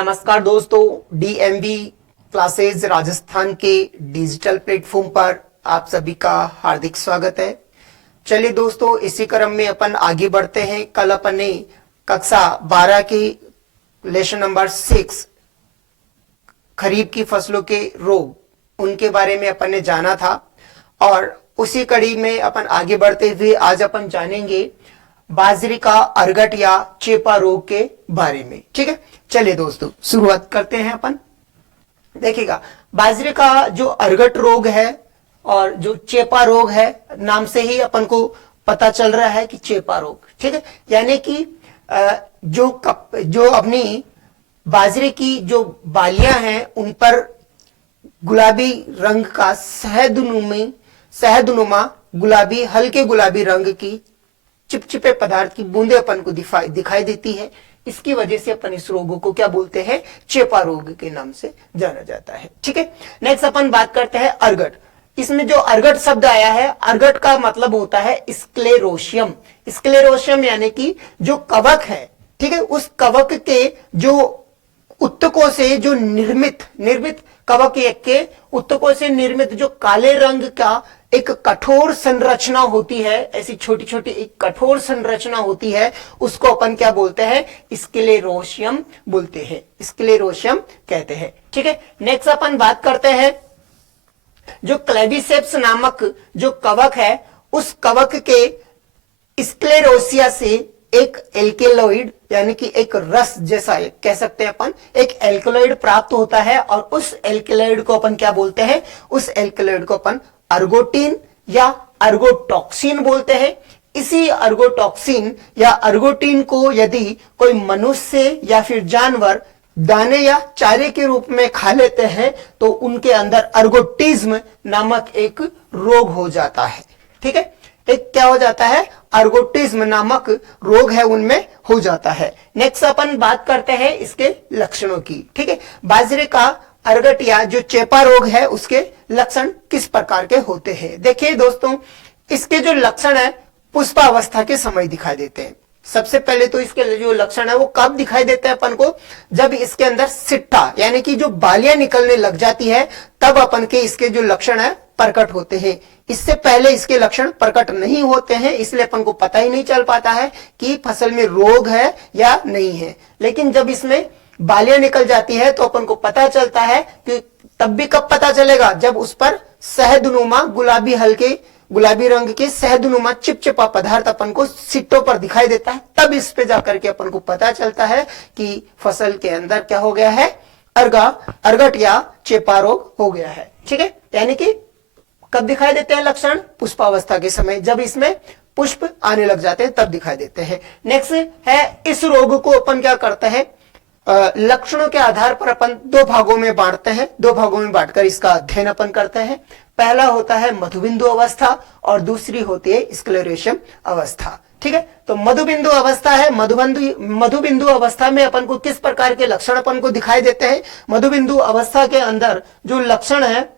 नमस्कार दोस्तों, DMV classes Rajasthan के डिजिटल प्लेटफॉर्म पर आप सभी का हार्दिक स्वागत है। चलिए दोस्तों, इसी क्रम में अपन आगे बढ़ते हैं। कल अपन ने कक्षा 12 की लेसन नंबर 6 खरीफ की फसलों के रोग उनके बारे में अपन ने जाना था और उसी कड़ी में अपन आगे बढ़ते हुए आज अपन जानेंगे बाजरे का अरगट या चेपा रोग के बारे में। ठीक है, चलिए दोस्तों शुरुआत करते हैं अपन। देखिएगा, बाजरे का जो अरगट रोग है और जो चेपा रोग है, नाम से ही अपन को पता चल रहा है कि चेपा रोग। ठीक है, यानी कि जो अपनी बाजरे की जो बालियां हैं उन पर गुलाबी रंग का शहदनुमा गुलाबी, हल्के गुलाबी रंग की चिपचिपे पदार्थ की बूंदे अपन को दिखाई देती है। इसकी वजह से अपन इस रोग को क्या बोलते हैं? चेपा रोग के नाम से जाना जाता है। ठीक है, नेक्स्ट अपन बात करते हैं अरगट। इसमें जो अरगट शब्द आया है, अरगट का मतलब होता है स्क्लेरोशियम। स्क्लेरोशियम यानी कि जो कवक है, ठीक है, उस कवक के जो उत्तकों से जो निर्मित कवक के उत्तकों से निर्मित जो काले रंग का एक कठोर संरचना होती है, ऐसी छोटी छोटी एक कठोर संरचना होती है, उसको अपन क्या बोलते हैं? स्क्लेरोशियम बोलते हैं, स्क्लेरोशियम कहते हैं। ठीक है, नेक्स्ट अपन बात करते हैं जो क्लेविसेप्स नामक जो कवक है, उस कवक के स्क्लेरोसिया से एक एल्केलॉइड यानी कि एक रस जैसा कह सकते हैं अपन, एक एल्केलॉइड प्राप्त होता है और उस एल्केलॉइड को अपन क्या बोलते हैं? उस एल्केलॉइड को अपन अर्गोटिन या अर्गोटॉक्सिन बोलते हैं। इसी अर्गोटॉक्सिन या अर्गोटिन को यदि कोई मनुष्य या फिर जानवर दाने या चारे के रूप में खा लेते हैं तो उनके अंदर अर्गोटिज्म नामक एक रोग हो जाता है। ठीक है, एक क्या हो जाता है? अर्गोटिज्म नामक रोग है, उनमें हो जाता है। नेक्स्ट अपन बात करते हैं इसके लक्षणों की। ठीक है, बाजरे का अरगट या जो चेपा रोग है उसके लक्षण किस प्रकार के होते हैं? देखिए दोस्तों, इसके जो लक्षण है पुष्पावस्था के समय दिखाई देते हैं। सबसे पहले तो इसके जो लक्षण है वो कब दिखाई देते हैं अपन को? जब इसके अंदर सिट्टा यानी कि जो बालियां निकलने लग जाती है, तब अपन के इसके जो लक्षण है प्रकट होते हैं। इससे पहले इसके लक्षण प्रकट नहीं होते हैं, इसलिए अपन को पता ही नहीं चल पाता है कि फसल में रोग है या नहीं है। लेकिन जब इसमें बालियां निकल जाती है तो अपन को पता चलता है कि तब भी कब पता चलेगा? जब उस पर शहदनुमा गुलाबी, हल्के गुलाबी रंग के शहदनुमा चिपचिपा पदार्थ अपन को सिट्टों पर दिखाई देता है, तब इस पे जाकर के अपन को पता चलता है कि फसल के अंदर क्या हो गया है? अरगट या चेपा रोग हो गया है। ठीक है, यानी कि कब दिखाई देते हैं लक्षण? पुष्पावस्था के समय, जब इसमें पुष्प आने लग जाते हैं तब दिखाई देते हैं। नेक्स्ट है, इस रोग को अपन क्या करते हैं? लक्षणों के आधार पर अपन दो भागों में बांटते हैं, दो भागों में बांटकर इसका अध्ययन अपन करते हैं। पहला होता है मधुबिंदु अवस्था और दूसरी होती है स्क्लेरोशियम अवस्था। ठीक है, तो मधुबिंदु अवस्था है, मधुबिंदु अवस्था में अपन को किस प्रकार के लक्षण अपन को दिखाई देते हैं? मधुबिंदु अवस्था के अंदर जो लक्षण है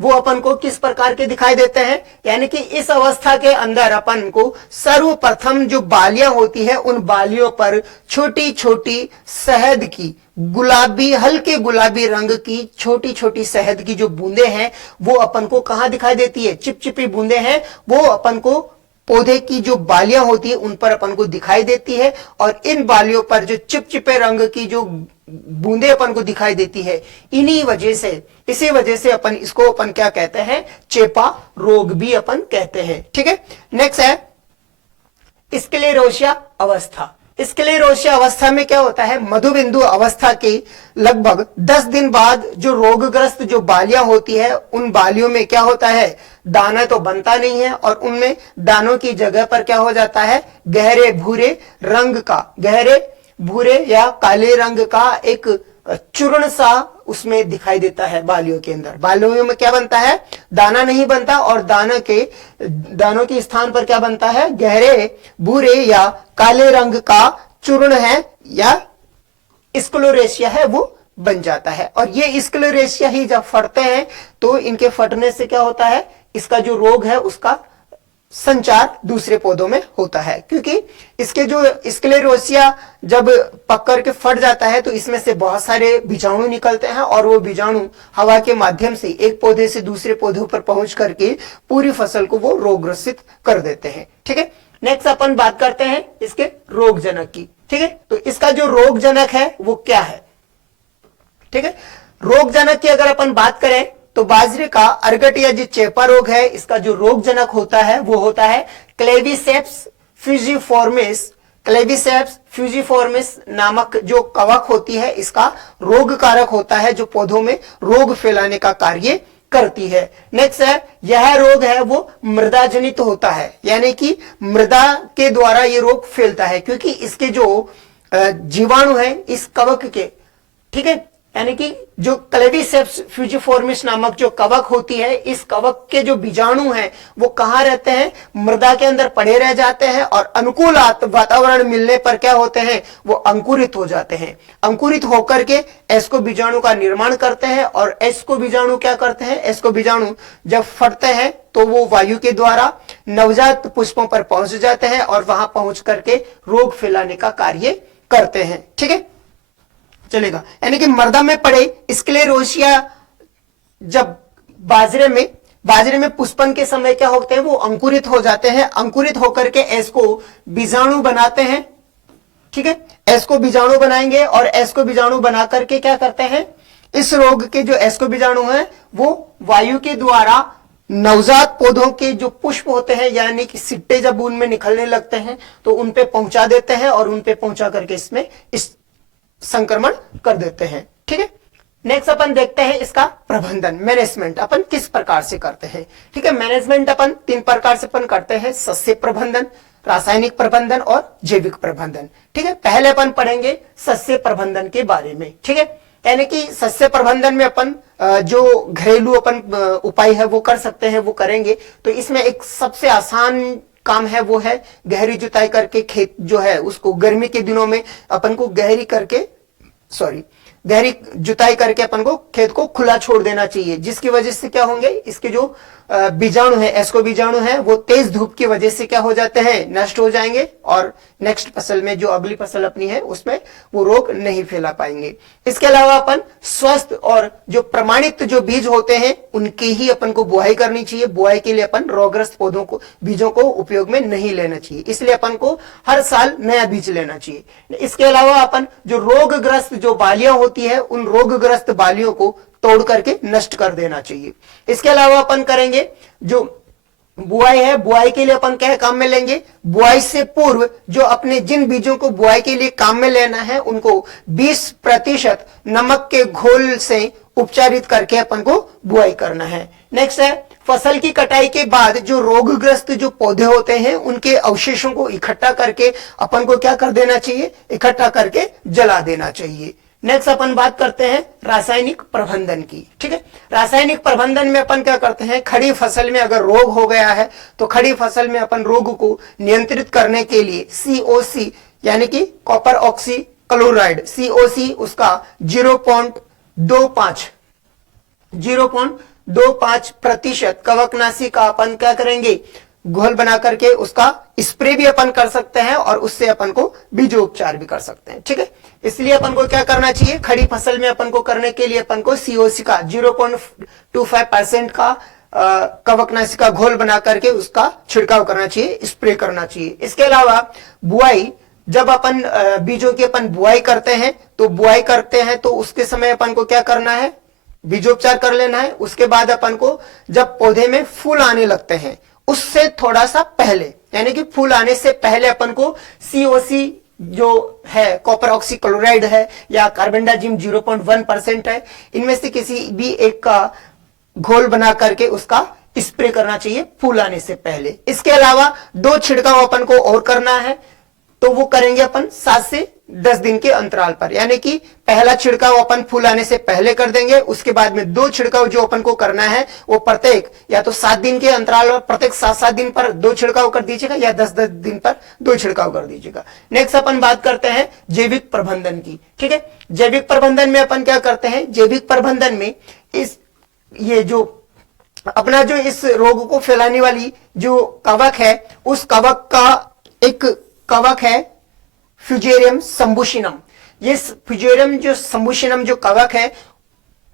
वो अपन को किस प्रकार के दिखाई देते हैं? यानी कि इस अवस्था के अंदर अपन को सर्वप्रथम जो बालियां होती है उन बालियों पर छोटी छोटी शहद की गुलाबी, हल्के गुलाबी रंग की छोटी छोटी शहद की जो बूंदे हैं वो अपन को कहां दिखाई देती है? चिपचिपी बूंदे हैं, वो अपन को पौधे की जो बालियां होती है उन पर अपन को दिखाई देती है और इन बालियों पर जो चिपचिपे रंग की जो बूंदे अपन को दिखाई देती है, इसी वजह से अपन इसको अपन क्या कहते हैं? चेपा रोग भी अपन कहते हैं। ठीक है, नेक्स्ट है स्क्लेरोसिया अवस्था। स्क्लेरोसिया अवस्था में क्या होता है? मधुबिंदु अवस्था के लगभग 10 दिन बाद जो रोगग्रस्त जो बालियां होती है उन बालियों में क्या होता है? दाना तो बनता नहीं है और उनमें दानों की जगह पर क्या हो जाता है? गहरे भूरे या काले रंग का एक चूर्ण सा उसमें दिखाई देता है। बालियों के अंदर, बालियों में क्या बनता है? दाना नहीं बनता और दानों के स्थान पर क्या बनता है? गहरे भूरे या काले रंग का चूर्ण है या स्क्लेरोसिया है, वो बन जाता है। और ये स्क्लेरोसिया ही जब फटते हैं तो इनके फटने से क्या होता है? इसका जो रोग है उसका संचार दूसरे पौधों में होता है, क्योंकि इसके जो स्क्लेरोसिया जब पक करके फट जाता है तो इसमें से बहुत सारे बीजाणु निकलते हैं और वो बीजाणु हवा के माध्यम से एक पौधे से दूसरे पौधों पर पहुंच करके पूरी फसल को वो रोगग्रसित कर देते हैं। ठीक है, नेक्स्ट अपन बात करते हैं इसके रोगजनक की। ठीक है, तो इसका जो रोगजनक है वो क्या है? ठीक है, रोगजनक की अगर अपन बात करें तो बाजरे का अर्गट या जो चेपा रोग है, इसका जो रोगजनक होता है वो होता है क्लेविसेप्स फ्यूजिफॉर्मिस। क्लेविसेप्स फ्यूजिफॉर्मिस नामक जो कवक होती है, इसका रोग कारक होता है जो पौधों में रोग फैलाने का कार्य करती है। नेक्स्ट है, यह रोग है वो मृदा जनित होता है, यानी कि मृदा के द्वारा ये रोग फैलता है, क्योंकि इसके जो जीवाणु है इस कवक के, ठीक है, यानी कि जो क्लेविसेप्स फ्यूजिफॉर्मिस नामक जो कवक होती है, इस कवक के जो बीजाणु हैं वो कहां रहते हैं? मृदा के अंदर पड़े रह जाते हैं और अनुकूल वातावरण मिलने पर क्या होते हैं? वो अंकुरित हो जाते हैं। अंकुरित होकर के एस्को बीजाणु का निर्माण करते हैं और एस्को बीजाणु क्या करते हैं? एस्को बीजाणु जब फटते हैं तो वो वायु के द्वारा नवजात पुष्पों पर पहुंच जाते हैं और वहां पहुंच करके रोग फैलाने का कार्य करते हैं। ठीक है, चलेगा, यानी कि मृदा में पड़े स्क्लेरोसिया जब बाजरे में पुष्पन के समय क्या होते हैं? वो अंकुरित हो जाते हैं। अंकुरित होकर के एस्को बीजाणु बनाते हैं। ठीक है, एस्को बीजाणु बनाएंगे और एस्को बीजाणु बना करके क्या करते हैं? इस रोग के जो एस्को बीजाणु हैं वो वायु के द्वारा नवजात पौधों के जो पुष्प होते हैं, यानी कि सिट्टे जब उनमें निकलने लगते हैं तो उन पे पहुंचा देते हैं और उन पे पहुंचा करके इसमें इस संक्रमण कर देते हैं। ठीक है, नेक्स्ट अपन देखते हैं इसका प्रबंधन, मैनेजमेंट अपन किस प्रकार से करते हैं। ठीक है, मैनेजमेंट अपन 3 प्रकार से अपन करते हैं: सस्य प्रबंधन, रासायनिक प्रबंधन और जैविक प्रबंधन। ठीक है, पहले अपन पढ़ेंगे सस्य प्रबंधन के बारे में। ठीक है, यानी कि सस्य प्रबंधन में अपन जो घरेलू अपन उपाय है वो कर सकते हैं, वो करेंगे। तो इसमें एक सबसे आसान काम है वो है गहरी जुताई करके खेत जो है उसको गर्मी के दिनों में अपन को गहरी जुताई करके अपन को खेत को खुला छोड़ देना चाहिए, जिसकी वजह से क्या होंगे? इसके जो बीजाणु है, एस्को बीजाणु है, वो तेज धूप की वजह से क्या हो जाते हैं? नष्ट हो जाएंगे और नेक्स्ट फसल में जो अगली फसल अपनी है उसमें वो रोग नहीं फैला पाएंगे। इसके अलावा अपन स्वस्थ और जो प्रमाणित जो बीज होते हैं उनकी ही अपन को बुआई करनी चाहिए। बुआई के लिए अपन रोगग्रस्त पौधों को बीजों को उपयोग में नहीं लेना चाहिए, इसलिए अपन को हर साल नया बीज लेना चाहिए। इसके अलावा अपन जो रोगग्रस्त जो बालियां होती है उन रोगग्रस्त बालियों को तोड़ करके नष्ट कर देना चाहिए। इसके अलावा अपन करेंगे जो बुआई है, बुआई के लिए अपन क्या काम में लेंगे? बुआई से पूर्व जो अपने जिन बीजों को बुआई के लिए काम में लेना है उनको 20% नमक के घोल से उपचारित करके अपन को बुआई करना है। नेक्स्ट है फसल की कटाई के बाद जो रोगग्रस्त जो पौधे होते हैं उनके अवशेषों को इकट्ठा करके अपन को क्या कर देना चाहिए? इकट्ठा करके जला देना चाहिए। नेक्स्ट अपन बात करते हैं रासायनिक प्रबंधन की। ठीक है, रासायनिक प्रबंधन में अपन क्या करते हैं? खड़ी फसल में अगर रोग हो गया है तो खड़ी फसल में अपन रोग को नियंत्रित करने के लिए COC यानी कि कॉपर ऑक्सी क्लोराइड, COC उसका 0.25% कवकनाशी का अपन क्या करेंगे? घोल बना करके उसका स्प्रे भी अपन कर सकते हैं और उससे अपन को बीजोपचार भी कर सकते हैं। ठीक है, इसलिए अपन को क्या करना चाहिए? खड़ी फसल में अपन को करने के लिए अपन को COC का 0.25% का कवकनाशी का घोल बना करके उसका छिड़काव करना चाहिए, स्प्रे करना चाहिए। इसके अलावा बुआई, जब अपन बीजों की अपन बुआई करते हैं तो उसके समय अपन को क्या करना है? बीजोपचार कर लेना है। उसके बाद अपन को जब पौधे में फूल आने लगते हैं उससे थोड़ा सा पहले, यानी कि फूल आने से पहले अपन को COC जो है, कॉपर ऑक्सी क्लोराइड है या कार्बेंडाजिम 0.1% है, इनमें से किसी भी एक का घोल बना करके उसका स्प्रे करना चाहिए फूल आने से पहले। इसके अलावा 2 छिड़काव अपन को और करना है, तो वो करेंगे अपन 7 से 10 दिन के अंतराल पर, यानी कि पहला छिड़काव अपन फूल आने से पहले कर देंगे। उसके बाद में 2 छिड़काव जो अपन को करना है वो प्रत्येक या तो 7 दिन के अंतराल पर, प्रत्येक 7-7 दिन पर 2 छिड़काव कर दीजिएगा या 10-10 दिन पर 2 छिड़काव कर दीजिएगा। नेक्स्ट अपन बात करते हैं जैविक प्रबंधन की। ठीक है, जैविक प्रबंधन में अपन क्या करते हैं? जैविक प्रबंधन में ये जो अपना जो इस रोग को फैलाने वाली जो कवक है, उस कवक का एक कवक है फ्यूजेरियम सम्बुशिनम। ये फ्यूजेरियम जो सम्बुशिनम जो कवक है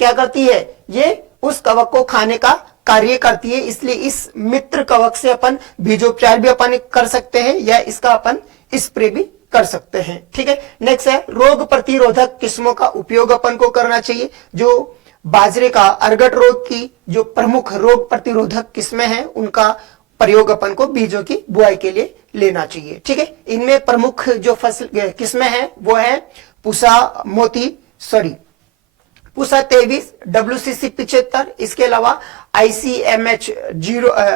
क्या करती है, ये उस कवक को खाने का कार्य करती है। इसलिए इस मित्र कवक से अपन बीजोपचार भी अपन कर सकते हैं या इसका अपन स्प्रे भी कर सकते हैं। ठीक है, नेक्स्ट है रोग प्रतिरोधक किस्मों का उपयोग अपन को करना चाहिए। जो बाजरे का अर्गट रोग की जो प्रमुख रोग प्रतिरोधक किस्में हैं उनका प्रयोग अपन को बीजों की बुआई के लिए लेना चाहिए। ठीक है, इनमें प्रमुख जो फसल किस्में हैं वो है पूसा मोती पूसा 23, WCC 75, इसके अलावा ICMH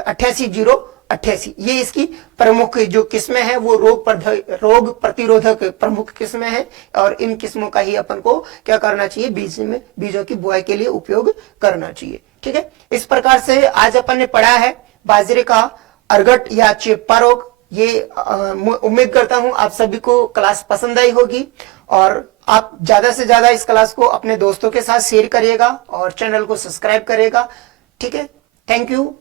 88 ये इसकी प्रमुख जो किस्में हैं वो रोग प्रतिरोधक प्रमुख किस्में हैं और इन किस्मों का ही अपन को क्या करना चाहिए, बीजों की बुआई के लिए उपयोग करना चाहिए। ठीक है, इस प्रकार से आज अपन ने पढ़ा है बाजरे का अर्गट या चेपा रोग। ये उम्मीद करता हूं आप सभी को क्लास पसंद आई होगी और आप ज्यादा से ज्यादा इस क्लास को अपने दोस्तों के साथ शेयर करिएगा और चैनल को सब्सक्राइब करिएगा। ठीक है, थैंक यू।